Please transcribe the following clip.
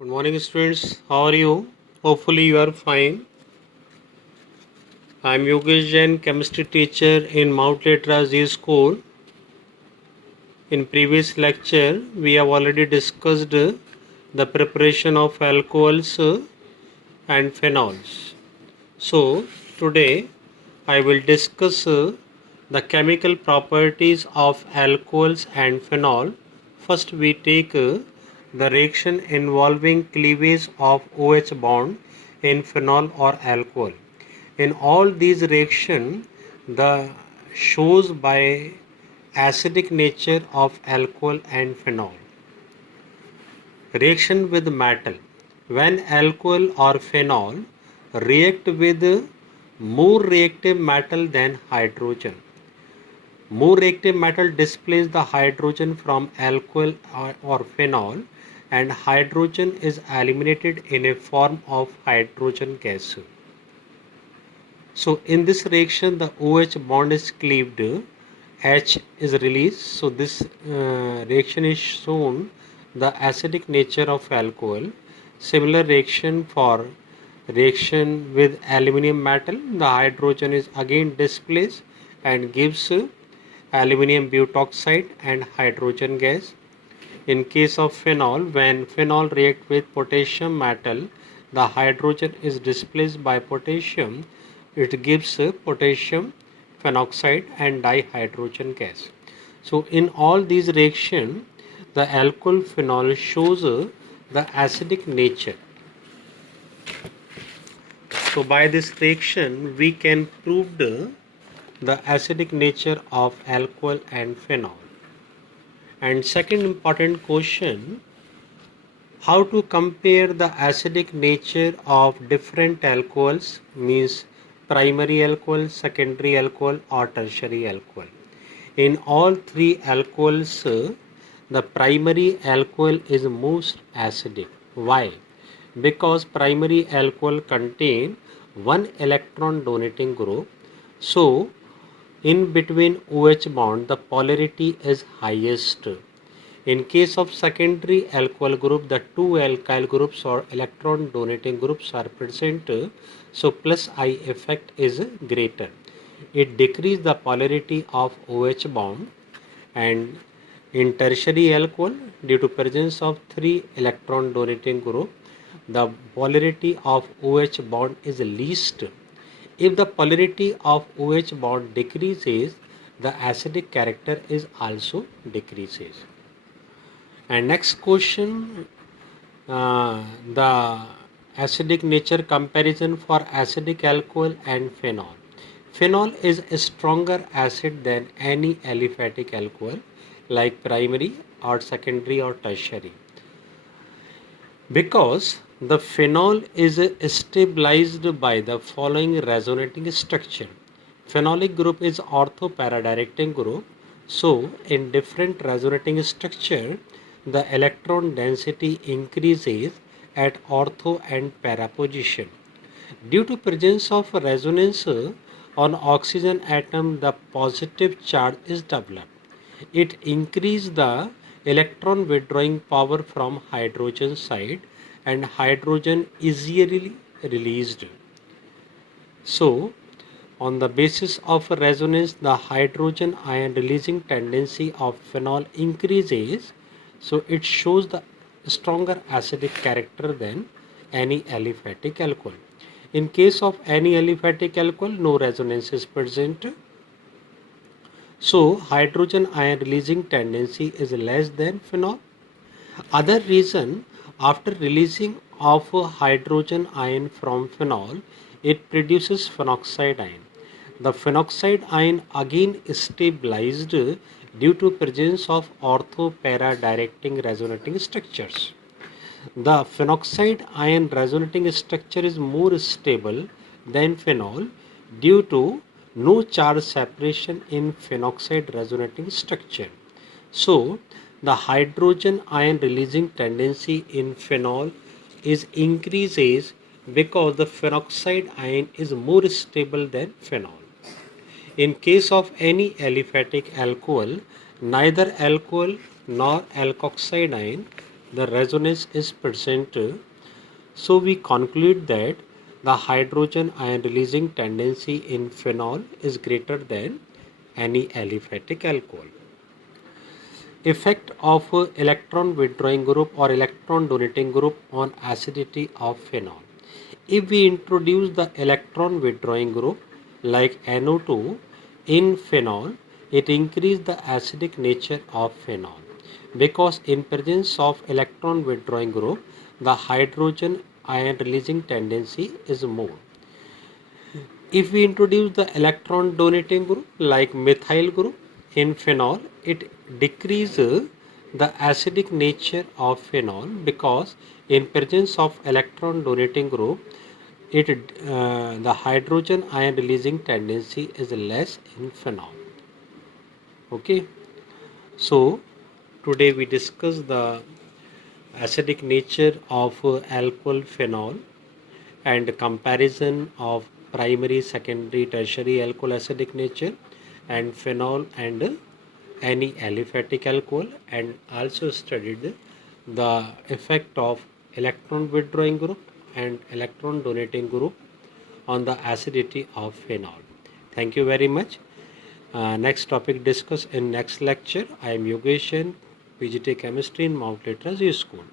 Good morning, students. How are you? Hopefully, you are fine. I am Yogesh Jain, chemistry teacher in Mount Letra Z School. In previous lecture, we have already discussed the preparation of alcohols and phenols. So, today I will discuss the chemical properties of alcohols and phenol. First, we take the reaction involving cleavage of OH bond in phenol or alcohol. In all these reactions, the shows by acidic nature of alcohol and phenol. Reaction with metal. When alcohol or phenol react with more reactive metal than hydrogen, more reactive metal displaces the hydrogen from alcohol or phenol, and hydrogen is eliminated in a form of hydrogen gas. So in this reaction the OH bond is cleaved, H is released. So this reaction is shown the acidic nature of alcohol. Similar reaction for reaction with aluminum metal, the hydrogen is again displaced and gives aluminum butoxide and hydrogen gas. In case of phenol, when phenol react with potassium metal, the hydrogen is displaced by potassium. It gives potassium phenoxide and dihydrogen gas. So in all these reactions, the alcohol phenol shows the acidic nature. So by this reaction, we can prove the acidic nature of alcohol and phenol. And second important question, how to compare the acidic nature of different alcohols, means primary alcohol, secondary alcohol or tertiary alcohol. In all three alcohols, the primary alcohol is most acidic. Why? Because primary alcohol contain one electron donating group. So in between OH bond the polarity is highest. In case of secondary alcohol group, the two alkyl groups or electron donating groups are present, so plus I effect is greater. It decreases the polarity of OH bond. And in tertiary alcohol, due to presence of three electron donating group, the polarity of OH bond is least. If the polarity of OH bond decreases, the acidic character is also decreases. And next question, the acidic nature comparison for acidic alcohol and phenol. Phenol is a stronger acid than any aliphatic alcohol like primary or secondary or tertiary, because the phenol is stabilized by the following resonating structure. Phenolic group is ortho para directing group. So in different resonating structure, the electron density increases at ortho and para position. Due to presence of resonance on oxygen atom, the positive charge is developed. It increases the electron withdrawing power from hydrogen side and hydrogen easily released. So on the basis of resonance, the hydrogen ion releasing tendency of phenol increases. So it shows the stronger acidic character than any aliphatic alcohol. In case of any aliphatic alcohol, no resonance is present. So hydrogen ion releasing tendency is less than phenol. Other reason, after releasing of a hydrogen ion from phenol, it produces phenoxide ion. The phenoxide ion again stabilized due to presence of ortho para directing resonating structures. The phenoxide ion resonating structure is more stable than phenol due to no charge separation in phenoxide resonating structure. So the hydrogen ion releasing tendency in phenol is increases because the phenoxide ion is more stable than phenol. In case of any aliphatic alcohol, neither alcohol nor alkoxide ion the resonance is present. So we conclude that the hydrogen ion releasing tendency in phenol is greater than any aliphatic alcohol. Effect of electron withdrawing group or electron donating group on acidity of phenol. If we introduce the electron withdrawing group like NO2 in phenol, it increases the acidic nature of phenol because in presence of electron withdrawing group, the hydrogen ion releasing tendency is more. If we introduce the electron donating group like methyl group in phenol, it decreases the acidic nature of phenol because in presence of electron donating group, the hydrogen ion releasing tendency is less in phenol. Okay, so today we discuss the acidic nature of alcohol phenol and comparison of primary, secondary, tertiary alcohol acidic nature and phenol and any aliphatic alcohol, and also studied the effect of electron withdrawing group and electron donating group on the acidity of phenol. Thank you very much. Next topic discussed in next lecture. I am Yogesh, PGT Chemistry in Mount Literacy School.